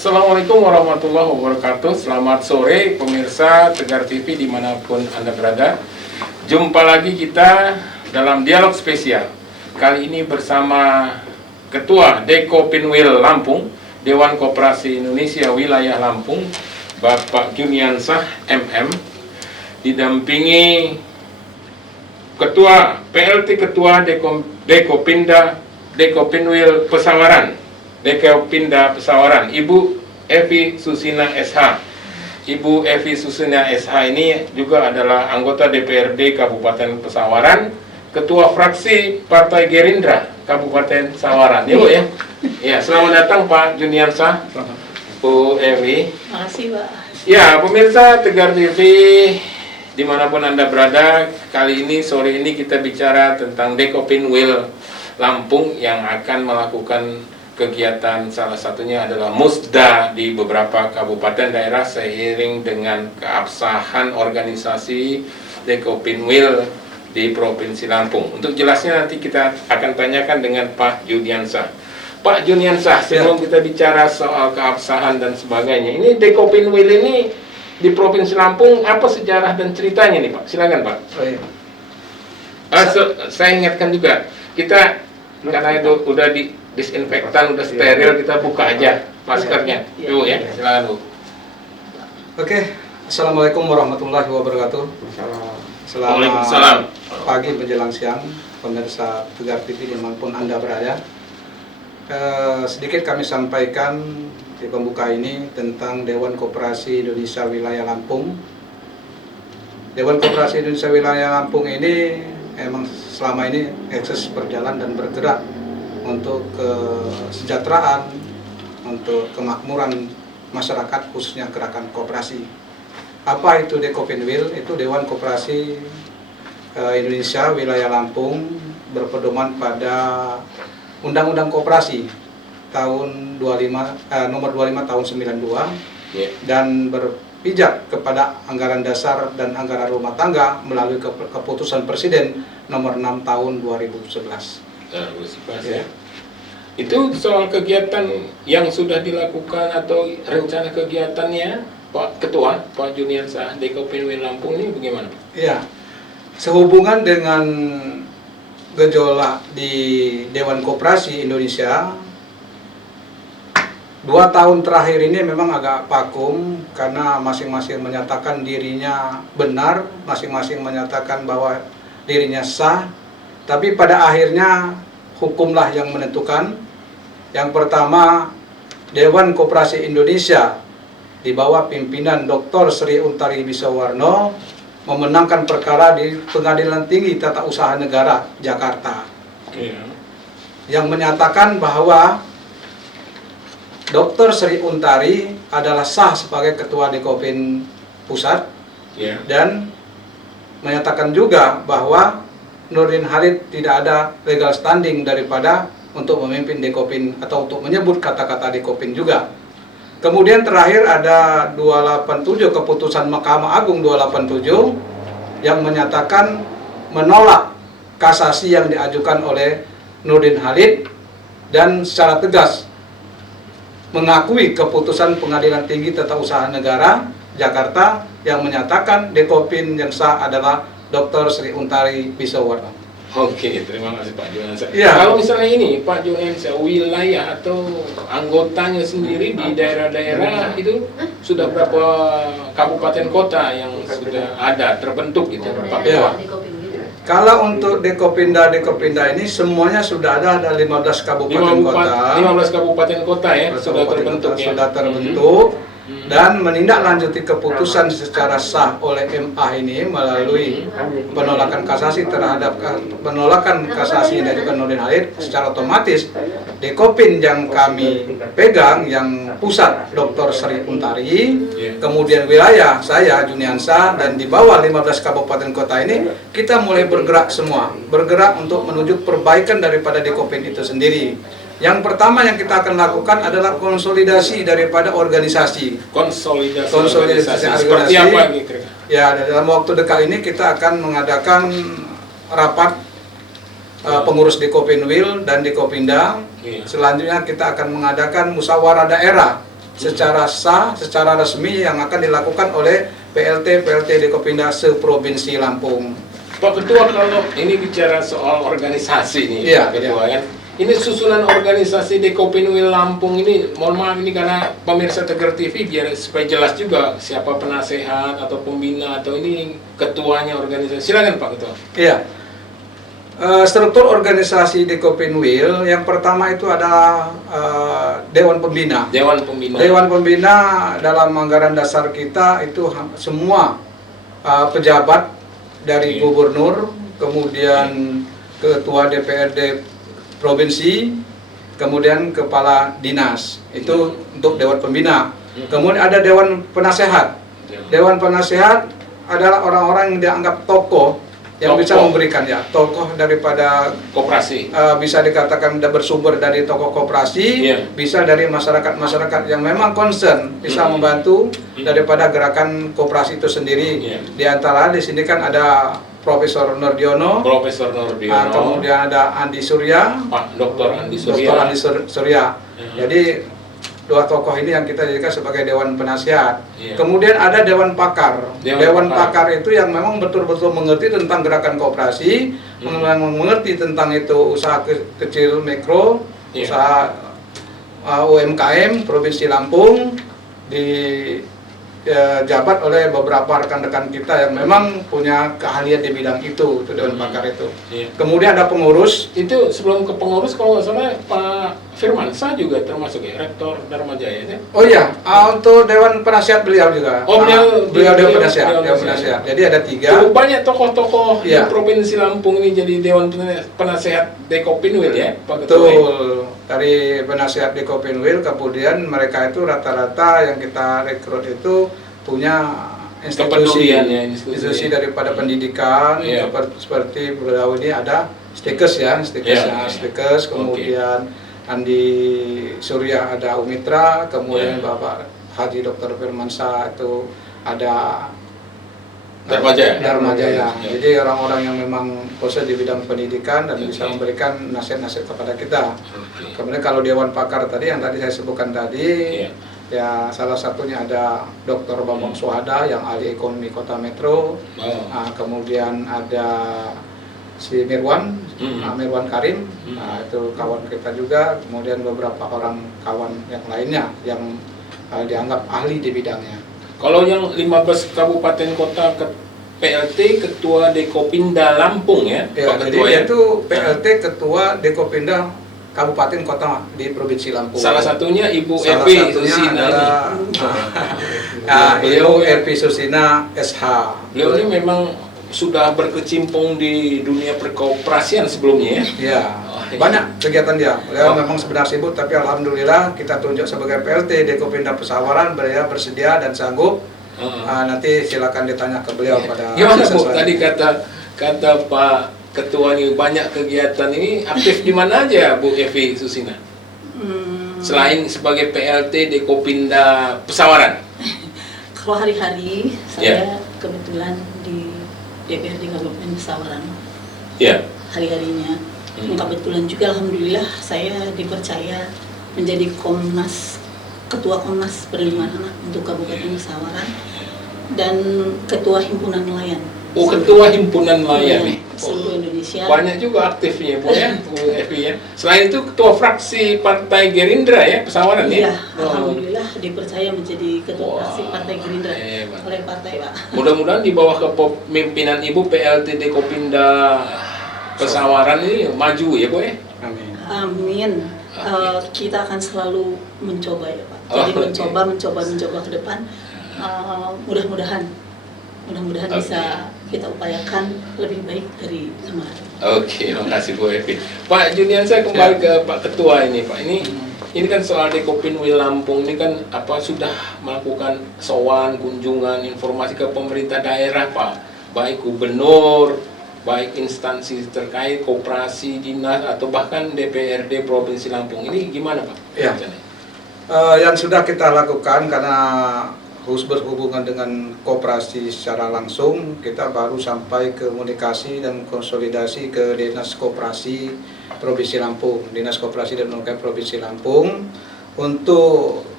Assalamualaikum warahmatullahi wabarakatuh. Selamat sore pemirsa Tegar TV dimanapun Anda berada. Jumpa lagi kita dalam dialog spesial. Kali ini bersama Ketua Dekopinwil Lampung, Dewan Koperasi Indonesia Wilayah Lampung, Bapak Juniansah MM, didampingi Ketua PLT Ketua Dekopinwil Pesawaran, Ibu Evi Susina SH. Ibu Evi Susina SH ini juga adalah anggota DPRD Kabupaten Pesawaran, Ketua Fraksi Partai Gerindra Kabupaten Pesawaran. Ya, Bu ya. Ya, selamat datang Pak Juniansah, Bu Evi. Makasih, Pak. Ya, pemirsa Tegar TV dimanapun Anda berada, kali ini sore ini kita bicara tentang Dekopinwil Lampung yang akan melakukan kegiatan, salah satunya adalah musda di beberapa kabupaten daerah seiring dengan keabsahan organisasi Dekopinwil di Provinsi Lampung. Untuk jelasnya nanti kita akan tanyakan dengan Pak Juniansah. Pak Juniansah, sebelum kita bicara soal keabsahan dan sebagainya, ini Dekopinwil ini di Provinsi Lampung apa sejarah dan ceritanya nih Pak? Silakan Pak. Saya ingatkan juga, kita karena itu udah di disinfektan, udah steril, kita buka aja maskernya. Ibu ya, silakan Bu. Oke, Assalamualaikum warahmatullahi wabarakatuh. Selamat pagi menjelang siang, pemirsa Tegar TV dimanapun Anda berada. Sedikit kami sampaikan di pembuka ini tentang Dewan Koperasi Indonesia Wilayah Lampung. Dewan Koperasi Indonesia Wilayah Lampung ini emang selama ini eksis berjalan dan bergerak untuk kesejahteraan, untuk kemakmuran masyarakat, khususnya gerakan koperasi. Apa itu Dekopinwil? Itu Dewan Koperasi Indonesia Wilayah Lampung, berpedoman pada Undang-Undang Koperasi tahun nomor 25 tahun 92 dan berpijak kepada anggaran dasar dan anggaran rumah tangga melalui keputusan Presiden nomor 6 tahun 2011. Ya. Itu soal kegiatan yang sudah dilakukan atau rencana kegiatannya Pak Ketua, Pak Juniansah Dekopinwil Lampung ini bagaimana? Iya, sehubungan dengan gejolak di Dewan Koperasi Indonesia, 2 tahun terakhir ini memang agak vakum karena masing-masing menyatakan dirinya benar, masing-masing menyatakan bahwa dirinya sah. Tapi pada akhirnya hukumlah yang menentukan. Yang pertama, Dewan Koperasi Indonesia di bawah pimpinan Dr. Sri Untari Bisawarno memenangkan perkara di Pengadilan Tinggi Tata Usaha Negara Jakarta. Yang menyatakan bahwa Dr. Sri Untari adalah sah sebagai Ketua Dekopin Pusat dan menyatakan juga bahwa Nurdin Halid tidak ada legal standing daripada untuk memimpin Dekopin atau untuk menyebut kata-kata Dekopin juga. Kemudian terakhir ada 287 keputusan Mahkamah Agung 287 yang menyatakan menolak kasasi yang diajukan oleh Nurdin Halid dan secara tegas mengakui keputusan Pengadilan Tinggi Tata Usaha Negara Jakarta yang menyatakan Dekopin yang sah adalah Dr. Sri Untari Bisawarno. Oke, terima kasih Pak Juniansah. Ya. Kalau misalnya ini Pak Juniansah, wilayah atau anggotanya sendiri di daerah-daerah itu sudah berapa kabupaten kota yang sudah ada terbentuk gitu Pak Ketua? Kalau untuk Dekopinda ini semuanya sudah ada 15 kabupaten kota. 15 kabupaten kota ya sudah terbentuk ya. Sudah terbentuk. Dan menindaklanjuti keputusan secara sah oleh MA ini melalui penolakan kasasi terhadap penolakan kasasi yang diajukan Nurdin Halid, secara otomatis Dekopin yang kami pegang yang pusat Dr. Sri Untari, kemudian wilayah saya Juniansah, dan di bawah 15 kabupaten kota ini kita mulai bergerak semua, bergerak untuk menuju perbaikan daripada Dekopin itu sendiri. Yang pertama yang kita akan lakukan adalah konsolidasi daripada organisasi. Konsolidasi seperti apa kira-kira? Ya, dalam waktu dekat ini kita akan mengadakan rapat pengurus Dekopinwil dan Dekopinda. Selanjutnya kita akan mengadakan musyawarah daerah secara sah, secara resmi yang akan dilakukan oleh PLT Dekopinda se-Provinsi Lampung. Pak Ketua, kalau ini bicara soal organisasi nih, Iya, Pak Ketua kan, ini susunan organisasi Dekopinwil Lampung ini, mohon maaf ini karena pemirsa Tegar TV biar supaya jelas juga siapa penasehat atau pembina atau ini ketuanya organisasi. Silakan Pak Ketua. Iya. Struktur organisasi Dekopinwil yang pertama itu adalah Dewan Pembina. Dewan Pembina. Dewan Pembina dalam anggaran dasar kita itu semua pejabat dari gubernur, kemudian ketua DPRD provinsi, kemudian kepala dinas. Itu untuk Dewan Pembina. Kemudian ada Dewan Penasehat. Dewan Penasehat adalah orang-orang yang dianggap tokoh yang bisa memberikan tokoh daripada koperasi, bisa dikatakan bersumber dari tokoh koperasi, bisa dari masyarakat yang memang concern bisa membantu daripada gerakan koperasi itu sendiri. Di antara di sini kan ada Profesor Nurdiono, kemudian ada Andi Surya, Pak Dr. Andi Surya. Jadi dua tokoh ini yang kita jadikan sebagai Dewan Penasihat. Kemudian ada Dewan Pakar. Dewan Pakar itu yang memang betul-betul mengerti tentang gerakan koperasi, mengerti tentang itu usaha kecil mikro, usaha UMKM Provinsi Lampung, dijabat oleh beberapa rekan-rekan kita yang memang punya keahlian di bidang itu Dewan Pakar itu. Kemudian ada pengurus. Itu sebelum ke pengurus kalau nggak salah Pak Firmansyah juga termasuk ya, Rektor Dharma Jaya ya? Oh iya, untuk Dewan Penasihat beliau juga. Oh, beliau Dewan Penasihat. Jadi ada 3. Cukup banyak tokoh-tokoh di Provinsi Lampung ini jadi Dewan Penasihat Dekopinwil ya, Pak Ketua. Betul. Dari penasihat Dekopinwil, kemudian mereka itu rata-rata yang kita rekrut itu punya institusi daripada pendidikan, seperti beliau ini ada Stikes, kemudian Andi Surya ada Umitra, kemudian Bapak Haji Dr. Firmansyah itu ada Dharma Jaya. Jadi orang-orang yang memang khusus di bidang pendidikan dan bisa memberikan nasihat-nasihat kepada kita. Kemudian kalau Dewan Pakar tadi yang tadi saya sebutkan tadi, ya salah satunya ada Dr. Bambang Suhada yang ahli ekonomi Kota Metro. Kemudian ada si Mirwan Karim, itu kawan kita juga. Kemudian beberapa orang kawan yang lainnya yang dianggap ahli di bidangnya. Kalau yang 15 kabupaten kota ke PLT Ketua Dekopinda Lampung ya, Pak Ketua jadi itu PLT Ketua Dekopinda Kabupaten Kota di Provinsi Lampung. Salah satunya Ibu Evi Susina. Beliau Evi Susina SH. Beliau ini memang sudah berkecimpung di dunia perkooperasian sebelumnya ya? Iya, banyak kegiatan dia. Beliau memang sebenarnya sibuk, tapi alhamdulillah kita tunjuk sebagai PLT Dekopinda Pesawaran, beliau bersedia dan sanggup. Nanti silakan ditanya ke beliau pada. Gimana Bu? Tadi kata Pak Ketua ini banyak kegiatan ini aktif di mana aja Bu Evi Susina? Selain sebagai PLT Dekopinda Pesawaran. Kalau hari-hari saya kebetulan di DPRD Kabupaten Pesawaran. Hari-harinya. Kebetulan juga alhamdulillah saya dipercaya menjadi Ketua Komnas Perlindungan Anak untuk Kabupaten Pesawaran dan Ketua Himpunan Nelayan. Oh, Ketua Himpunan Nelayan nih. Seluruh Indonesia. Banyak juga aktifnya Bu ya, Bu Evi ya. Selain itu Ketua Fraksi Partai Gerindra ya, Pesawaran ya? Iya, alhamdulillah dipercaya menjadi Ketua Fraksi Partai Gerindra oleh partai Pak. Mudah-mudahan di bawah kepemimpinan Ibu PLT Dekopinda Pesawaran ini maju ya Bu ya? Amin. Kita akan selalu mencoba ya Pak. Jadi mencoba ke depan. Mudah-mudahan bisa kita upayakan lebih baik dari kemarin. Oke, terima kasih Bu Evi. Pak Junian, saya kembali ke Pak Ketua ini Pak. Ini kan soal Dekopinwil Lampung ini kan sudah melakukan sowan, kunjungan, informasi ke pemerintah daerah Pak, baik gubernur, baik instansi terkait, koperasi, dinas atau bahkan DPRD Provinsi Lampung. Ini gimana Pak? Ya. Yang sudah kita lakukan karena harus berhubungan dengan koperasi secara langsung, kita baru sampai komunikasi dan konsolidasi ke Dinas Koperasi Provinsi Lampung, Dinas Koperasi dan Umkm Provinsi Lampung untuk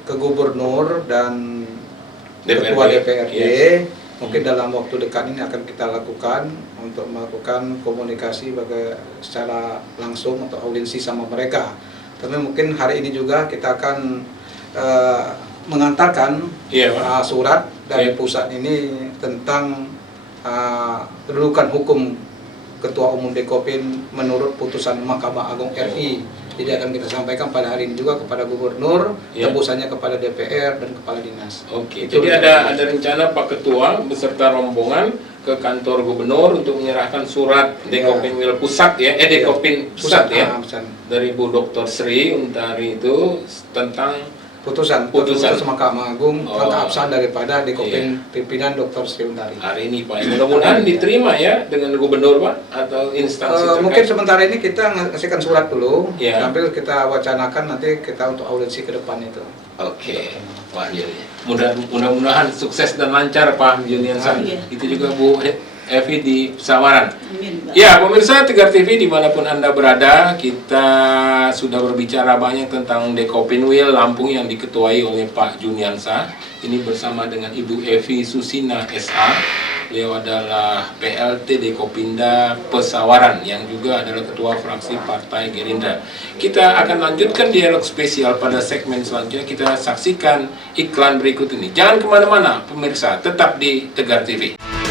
ke gubernur dan DPRD. ketua DPRD. Iya. Mungkin dalam waktu dekat ini akan kita lakukan untuk melakukan komunikasi secara langsung atau audiensi sama mereka. Tapi mungkin hari ini juga kita akan mengantarkan Iya, Pak. surat dari Iya. pusat ini tentang kedudukan hukum Ketua Umum Dekopin menurut putusan Mahkamah Agung RI. Jadi akan kita sampaikan pada hari ini juga kepada gubernur, Iya. tembusannya kepada DPR dan kepala dinas. Oke, Itu jadi ada rencana Pak Ketua beserta rombongan ke kantor gubernur untuk menyerahkan surat Dekopin Wil Pusat ya, Dekopin Pusat ya, Pusat. dari Bu Dr. Sri Untari itu tentang Putusan Mahkamah Agung Oh. tentang absen daripada Dekopin pimpinan Dr. Sri Untari. hari ini Pak. Mudah-mudahan diterima ya dengan gubernur Pak atau instansi terkait. Mungkin sementara ini kita ngasihkan surat dulu, Iya. sambil kita wacanakan nanti kita untuk audiensi ke depan itu. Oke, Pak Yuli. Mudah-mudahan sukses dan lancar Pak Juliansa. Iya. Itu juga Bu Evi di Pesawaran. Amin, Mbak. Ya, pemirsa Tegar TV dimanapun Anda berada, kita sudah berbicara banyak tentang Dekopin Wil Lampung yang diketuai oleh Pak Juniansa. Ini bersama dengan Ibu Evi Susina SA. Beliau adalah PLT Dekopinda Pesawaran yang juga adalah Ketua Fraksi Partai Gerindra. Kita akan lanjutkan dialog spesial pada segmen selanjutnya. Kita saksikan iklan berikut ini. Jangan kemana-mana, pemirsa, tetap di Tegar TV.